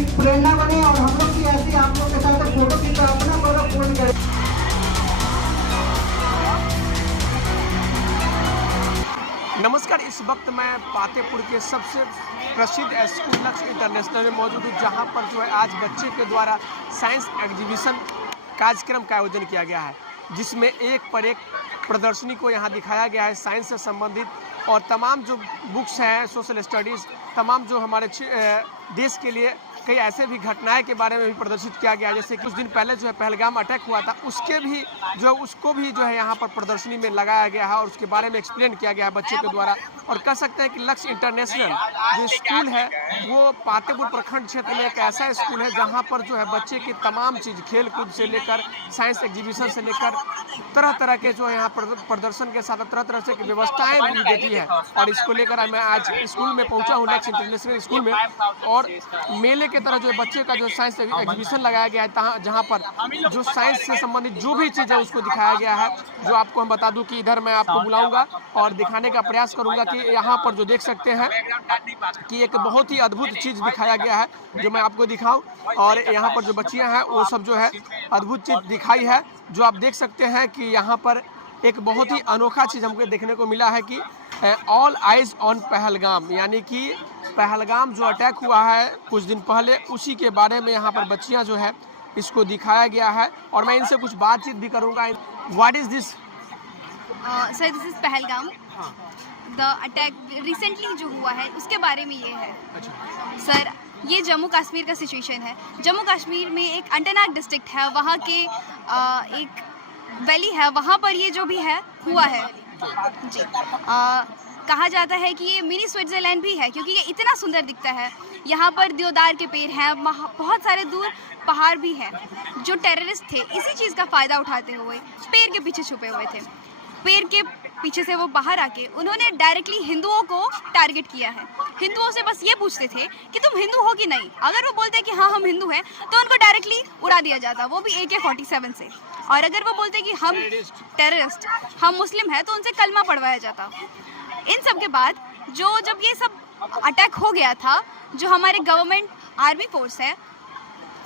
एक प्रेरणा बने और हम लोग की ऐसी आप लोग के साथ फोटो खींचा अपना गौरव पूर्ण करें। नमस्कार, इस वक्त मैं पातेपुर के सबसे प्रसिद्ध स्कूल लक्ष्य इंटरनेशनल में मौजूद हूँ, जहाँ पर जो है आज बच्चे के द्वारा साइंस एग्जीबिशन कार्यक्रम का आयोजन किया गया है, जिसमें एक पर एक प्रदर्शनी को यहाँ दिखाया गया है साइंस से संबंधित। और तमाम जो बुक्स हैं, सोशल स्टडीज़, तमाम जो हमारे देश के लिए कई ऐसे भी घटनाएं के बारे में भी प्रदर्शित किया गया है। जैसे कुछ दिन पहले जो है पहलगाम अटैक हुआ था, उसको भी जो है यहाँ पर प्रदर्शनी में लगाया गया है और उसके बारे में एक्सप्लेन किया गया है बच्चों के द्वारा। और कह सकते हैं कि लक्ष्य इंटरनेशनल जो स्कूल है वो पातेपुर प्रखंड क्षेत्र में एक ऐसा स्कूल है जहाँ पर जो है बच्चे की तमाम चीज़, खेल कूद से लेकर साइंस एग्जीबिशन से लेकर तरह तरह के जो है यहाँ प्रदर्शन के साथ तरह तरह से व्यवस्थाएँ भी देती है। और इसको लेकर मैं आज स्कूल में पहुँचा हूँ, लक्ष्य इंटरनेशनल स्कूल में, और मेले के तरह जो बच्चे का जो साइंस एग्जीबिशन लगाया गया है, जहाँ पर जो साइंस से संबंधित जो भी चीज़ है उसको दिखाया गया है। जो आपको हम बता दूं कि इधर मैं आपको बुलाऊंगा और दिखाने का प्रयास करूंगा कि यहाँ पर जो देख सकते हैं कि एक बहुत ही अद्भुत चीज़ दिखाया गया है, जो मैं आपको दिखाऊं। और यहाँ पर जो बच्चियाँ हैं वो सब जो है अद्भुत चीज़ दिखाई है। जो आप देख सकते हैं कि यहाँ पर एक बहुत ही अनोखा चीज़ हमको देखने को मिला है कि ऑल आइज ऑन पहलगाम, यानी कि पहलगाम जो अटैक हुआ है कुछ दिन पहले, उसी के बारे में यहाँ पर बच्चियाँ जो है इसको दिखाया गया है। और मैं इनसे कुछ बातचीत भी करूँगा। What is this? Sir, this is Pahalgam. The attack recently जो हुआ है उसके बारे में ये है। अच्छा सर, ये जम्मू कश्मीर का सिचुएशन है। जम्मू कश्मीर में एक अनंतनाग डिस्ट्रिक्ट है, वहाँ के एक वैली है, वहाँ पर ये जो भी है हुआ है जी। कहा जाता है कि ये मिनी स्विट्ज़रलैंड भी है, क्योंकि ये इतना सुंदर दिखता है। यहाँ पर देवदार के पेड़ हैं, बहुत सारे दूर पहाड़ भी हैं। जो टेररिस्ट थे इसी चीज़ का फ़ायदा उठाते हुए पेड़ के पीछे छुपे हुए थे। पेड़ के पीछे से वो बाहर आके उन्होंने डायरेक्टली हिंदुओं को टारगेट किया है। हिंदुओं से बस ये पूछते थे कि तुम हिंदू हो कि नहीं। अगर वो बोलते कि हाँ हम हिंदू हैं तो उनको डायरेक्टली उड़ा दिया जाता, वो भी AK-47 से। और अगर वो बोलते कि हम टेररिस्ट, हम मुस्लिम हैं, तो उनसे कलमा पढ़वाया जाता। इन सब के बाद जब ये सब अटैक हो गया था, जो हमारे गवर्नमेंट आर्मी फोर्स है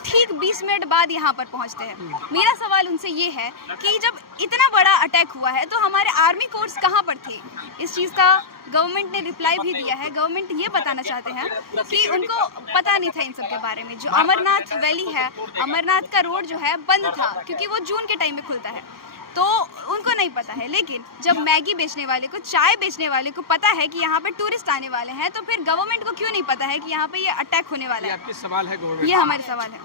ठीक 20 मिनट बाद यहाँ पर पहुँचते हैं। मेरा सवाल उनसे ये है कि जब इतना बड़ा अटैक हुआ है तो हमारे आर्मी फोर्स कहाँ पर थे? इस चीज़ का गवर्नमेंट ने रिप्लाई भी दिया है। गवर्नमेंट ये बताना चाहते हैं कि उनको पता नहीं था इन सब के बारे में। जो अमरनाथ वैली है, अमरनाथ का रोड जो है बंद था, क्योंकि वो जून के टाइम में खुलता है, तो उनको नहीं पता है। लेकिन जब मैगी बेचने वाले को, चाय बेचने वाले को पता है कि यहाँ पे टूरिस्ट आने वाले हैं, तो फिर गवर्नमेंट को क्यों नहीं पता है कि यहाँ पे ये अटैक होने वाला है? आपके सवाल है गवर्नमेंट? ये हमारे सवाल है।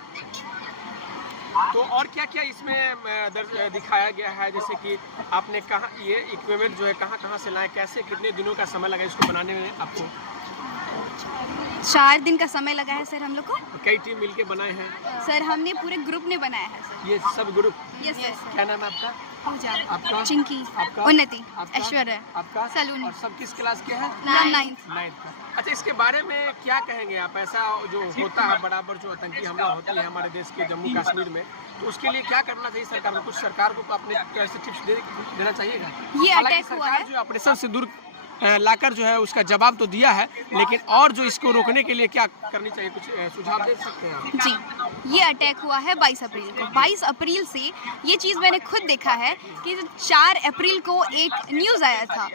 तो और क्या क्या इसमें दिखाया गया है? जैसे कि आपने कहा ये इक्विपमेंट जो है कहाँ से लाए, कैसे, कितने दिनों का समय लगा इसको बनाने में आपको? 4 दिन का समय लगा है सर हम लोग को। कई टीम मिलके बनाए हैं? सर, हमने पूरे ग्रुप ने बनाया है सर। ये सब ग्रुप? Yes sir. क्या नाम है आपका? पूजा, आपका? चिंकी, आपका? उन्नति, आपका? ऐश्वर्या, आपका? सलूनी। और सब किस क्लास के हैं? 9th। का। अच्छा, इसके बारे में क्या कहेंगे आप? ऐसा जो होता है बराबर, जो आतंकी हमला होती है हमारे देश के जम्मू कश्मीर में, तो उसके लिए क्या करना चाहिए सरकार को? कुछ सरकार को अपने कैसे टिप्स देना चाहिएगा? ये अटैक हुआ है, जो ऑपरेशन सिंदूर लाकर जो है उसका जवाब तो दिया है, लेकिन और जो इसको रोकने के लिए क्या करनी चाहिए, कुछ सुझाव दे सकते हैं आप? जी। ये अटैक हुआ है 22 अप्रैल को। 22 अप्रैल से ये चीज़ मैंने खुद देखा है कि 4 अप्रैल को एक न्यूज़ आया था,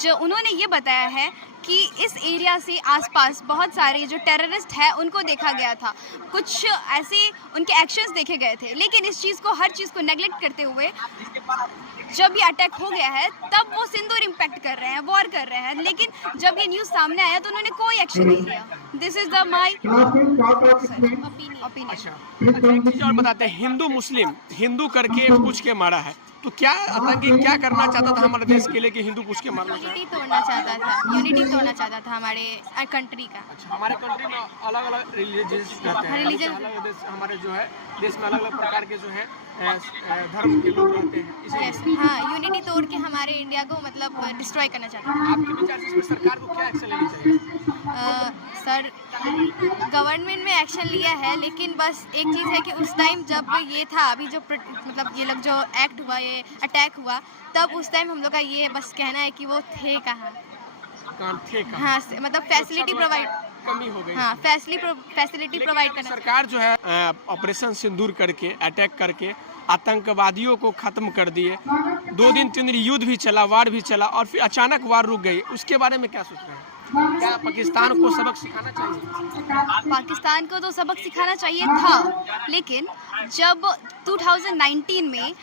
जो उन्होंने ये बताया है कि इस एरिया से आसपास बहुत सारे जो टेररिस्ट हैं उनको देखा गया था। कुछ ऐसे उनके एक्शंस देखे गए थे, लेकिन इस चीज़ को, हर चीज़ को नेगलेक्ट करते हुए जब ये अटैक हो गया है तब वो सिंदूर इम्पैक्ट कर रहे हैं, वॉर कर रहे हैं। लेकिन जब ये न्यूज़ सामने आया तो उन्होंने कोई एक्शन नहीं लिया। This is the my opinion. अच्छा, एक चीज़ और बताते हैं, हिंदू मुस्लिम, हिंदू करके पूछ के मारा है, तो क्या आतंकी क्या करना चाहता था हमारे देश के लिए कि हिंदू पूछ के मारना चाहता? यूनिटी तोड़ना चाहता था, यूनिटी तोड़ना चाहता था हमारे कंट्री का। अच्छा, हमारे कंट्री में अलग अलग रिलीजियस रहते हैं, अलग देश, हमारे जो है देश में अलग अलग प्रकार के जो है धर्म के लोग रहते हैं, इसलिए हाँ, यूनिटी तोड़ के हमारे इंडिया को मतलब डिस्ट्रॉय करना चाहता था। आपके विचार से इसमें सरकार को क्या एक्शन लेनी चाहिए? सर, गवर्नमेंट में एक्शन लिया है, लेकिन बस एक चीज़ है कि उस टाइम जब ये था, अभी जो मतलब ये लोग जो एक्ट हुआ, ये अटैक हुआ, तब उस टाइम हम लोग का ये बस कहना है कि वो थे कहाँ। थे कहाँ? हाँ, मतलब फैसिलिटी प्रोवाइड कमी हो गई। हाँ, फैसिलिटी प्रोवाइड करना। सरकार जो है ऑपरेशन सिंदूर करके अटैक करके आतंकवादियों को खत्म कर दिए। 2 दिन 3 दिन युद्ध भी चला, वार भी चला और फिर अचानक वार रुक गई। उसके बारे में क्या सोच रहे हैं? क्या पाकिस्तान को सबक सिखाना चाहिए? पाकिस्तान को तो सबक सिखाना चाहिए था, लेकिन जब 2019 में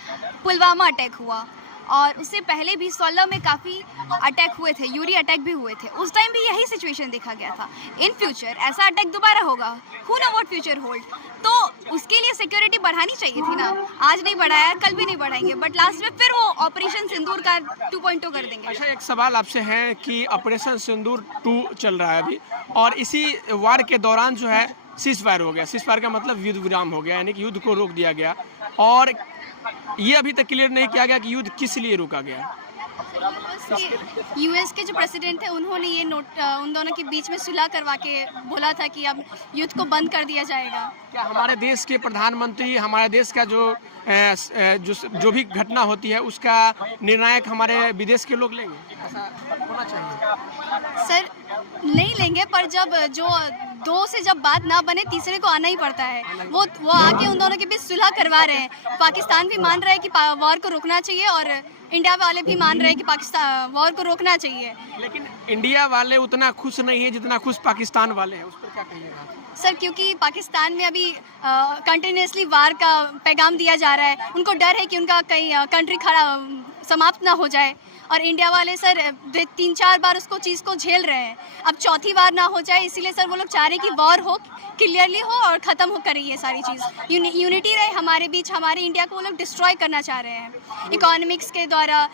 पुलवामा अटैक हुआ और उससे पहले भी 16 में काफ़ी अटैक हुए थे, यूरी अटैक भी हुए थे, उस टाइम भी यही सिचुएशन देखा गया था। इन फ्यूचर ऐसा अटैक दोबारा होगा, who know what future hold, तो उसके लिए सिक्योरिटी बढ़ानी चाहिए थी ना। आज नहीं बढ़ाया, कल भी नहीं बढ़ाएंगे, बट लास्ट में फिर वो ऑपरेशन सिंदूर का 2.0 कर देंगे। अच्छा, एक सवाल आपसे है कि ऑपरेशन सिंदूर 2 चल रहा है अभी, और इसी वार के दौरान जो है सीज फायर हो गया। सीज फायर का मतलब युद्ध विराम हो गया, यानी कि युद्ध को रोक दिया गया, और ये अभी तक क्लियर नहीं किया गया कि युद्ध किस लिए रोका गया। यूएस के जो प्रेसिडेंट थे उन्होंने ये उन दोनों के बीच में सुलह करवा के बोला था कि अब युद्ध को बंद कर दिया जाएगा। क्या हमारे देश के प्रधानमंत्री, हमारे देश का जो भी घटना होती है उसका निर्णायक हमारे विदेश के लोग लेंगे? ऐसा होना चाहिए। सर नहीं लेंगे, पर जब जो 2 से जब बात ना बने, तीसरे को आना ही पड़ता है। वो आके उन दोनों के बीच सुलह करवा रहे हैं। पाकिस्तान भी मान रहा है कि वॉर को रोकना चाहिए और इंडिया वाले भी मान रहे हैं कि पाकिस्तान वॉर को रोकना चाहिए। लेकिन इंडिया वाले उतना खुश नहीं है जितना खुश पाकिस्तान वाले हैं, उस पर क्या कहिएगा? सर क्योंकि पाकिस्तान में अभी कंटिन्यूसली वार का पैगाम दिया जा रहा है, उनको डर है कि उनका कहीं कंट्री समाप्त ना हो जाए, और इंडिया वाले सर 3-4 बार उसको चीज़ को झेल रहे हैं। अब चौथी बार ना हो जाए, इसीलिए सर वो लोग चाह रहे हैं कि वॉर हो, क्लियरली हो और ख़त्म हो करे ये सारी चीज़, यूनिटी रहे हमारे बीच। हमारे इंडिया को वो लोग डिस्ट्रॉय करना चाह रहे हैं इकोनॉमिक्स के द्वारा,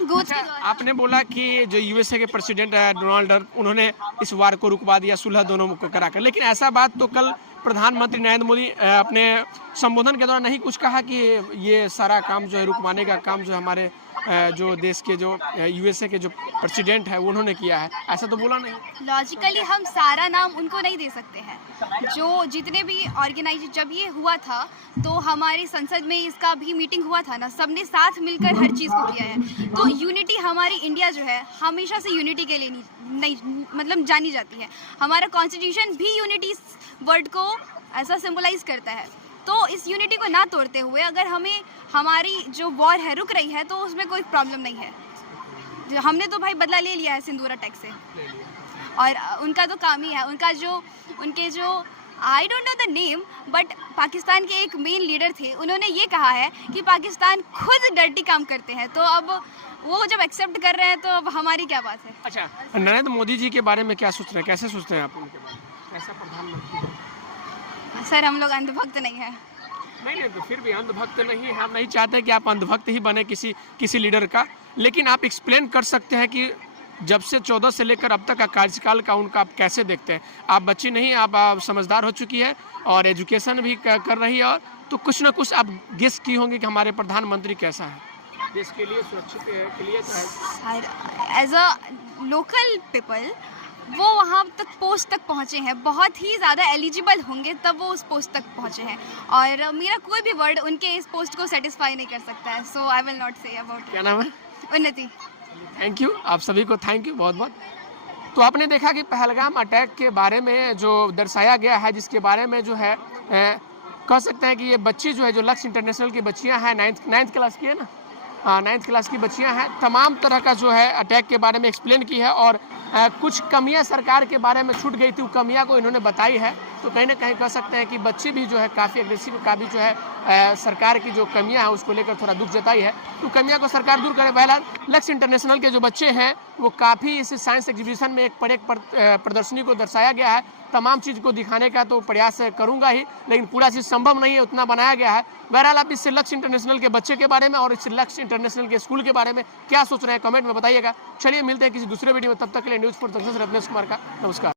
गुड्स के द्वारा। आपने बोला कि जो यूएसए के प्रेसिडेंट है डोनाल्ड ट्रंप, उन्होंने इस वार को रुकवा दिया, सुलह दोनों को कराकर, लेकिन ऐसा बात तो कल प्रधानमंत्री नरेंद्र मोदी अपने संबोधन के दौरान नहीं कुछ कहा कि ये सारा काम जो है रुकवाने का काम जो हमारे जो देश के जो यूएसए के जो प्रेसिडेंट है उन्होंने किया है, ऐसा तो बोला नहीं। लॉजिकली हम सारा नाम उनको नहीं दे सकते हैं। जो जितने भी ऑर्गेनाइज, जब ये हुआ था तो हमारी संसद में इसका भी मीटिंग हुआ था ना, सबने साथ मिलकर हर चीज़ को किया है। तो यूनिटी हमारी इंडिया जो है हमेशा से यूनिटी के लिए नहीं मतलब जानी जाती है। हमारा कॉन्स्टिट्यूशन भी यूनिटी वर्ड को ऐसा सिंबलाइज करता है। तो इस यूनिटी को ना तोड़ते हुए अगर हमें हमारी जो वॉर है रुक रही है तो उसमें कोई प्रॉब्लम नहीं है। हमने तो भाई बदला ले लिया है सिंदूर अटैक से, और उनका तो काम ही है, उनके जो I don't know the name, but Pakistan के एक मेन लीडर थे, उन्होंने ये कहा है कि पाकिस्तान खुद डर्टी काम करते हैं। तो अब वो जब एक्सेप्ट कर रहे हैं तो अब हमारी क्या बात है। अच्छा, नरेंद्र मोदी जी के बारे में क्या सोच रहे हैं, कैसे सोचते हैं आप उनके बारे में, कैसा प्रधानमंत्री? सर हम लोग अंधभक्त नहीं हैं। नहीं, तो फिर भी अंधभक्त नहीं है, हम नहीं चाहते कि आप अंधभक्त ही बने किसी लीडर का, लेकिन आप एक्सप्लेन कर सकते हैं कि जब से 14 से लेकर अब तक का कार्यकाल का उनका आप कैसे देखते हैं? आप बच्ची नहीं, आप समझदार हो चुकी है और एजुकेशन भी कर रही है, और तो कुछ ना कुछ आप गेस की होंगे कि हमारे प्रधानमंत्री कैसा है, देश के लिए सुरक्षित के लिए एज अ लोकल पीपल वो वहाँ तक पोस्ट तक पहुँचे हैं, बहुत ही ज़्यादा एलिजिबल होंगे तब वो उस पोस्ट तक पहुँचे हैं, और मेरा कोई भी वर्ड उनके इस पोस्ट को सेटिस्फाई नहीं कर सकता है। So I will not say about. क्या नाम है? उन्नति। थैंक यू, आप सभी को थैंक यू बहुत बहुत। तो आपने देखा कि पहलगाम अटैक के बारे में जो दर्शाया गया है, जिसके बारे में जो है कह सकते हैं कि ये बच्ची जो है, जो लक्ष्य इंटरनेशनल की बच्चियां हैं, 9th क्लास की है ना, 9th क्लास की बच्चियां हैं, तमाम तरह का जो है अटैक के बारे में एक्सप्लेन की है, और कुछ कमियां सरकार के बारे में छूट गई थी, वो कमियां को इन्होंने बताई है। तो कहीं ना कहीं कह सकते हैं कि बच्चे भी जो है काफ़ी एग्रेसिव, काफ़ी जो है सरकार की जो कमियां हैं उसको लेकर थोड़ा दुख जताई है। तो कमियां को सरकार दूर करे। बहरहाल लक्ष्य इंटरनेशनल के जो बच्चे हैं वो काफ़ी इस साइंस एग्जीबिशन में एक पर एक प्रदर्शनी को दर्शाया गया है। तमाम चीज़ को दिखाने का तो प्रयास करूंगा ही, लेकिन पूरा चीज़ संभव नहीं है, उतना बनाया गया है। बहरहाल आप इससे लक्ष्य इंटरनेशनल के बच्चे के बारे में और इस लक्ष्य इंटरनेशनल के स्कूल के बारे में क्या सोच रहे हैं, कमेंट में बताइएगा। चलिए मिलते हैं किसी दूसरे वीडियो में, तब तक के लिए news for success Ratnesh Kumar का नमस्कार।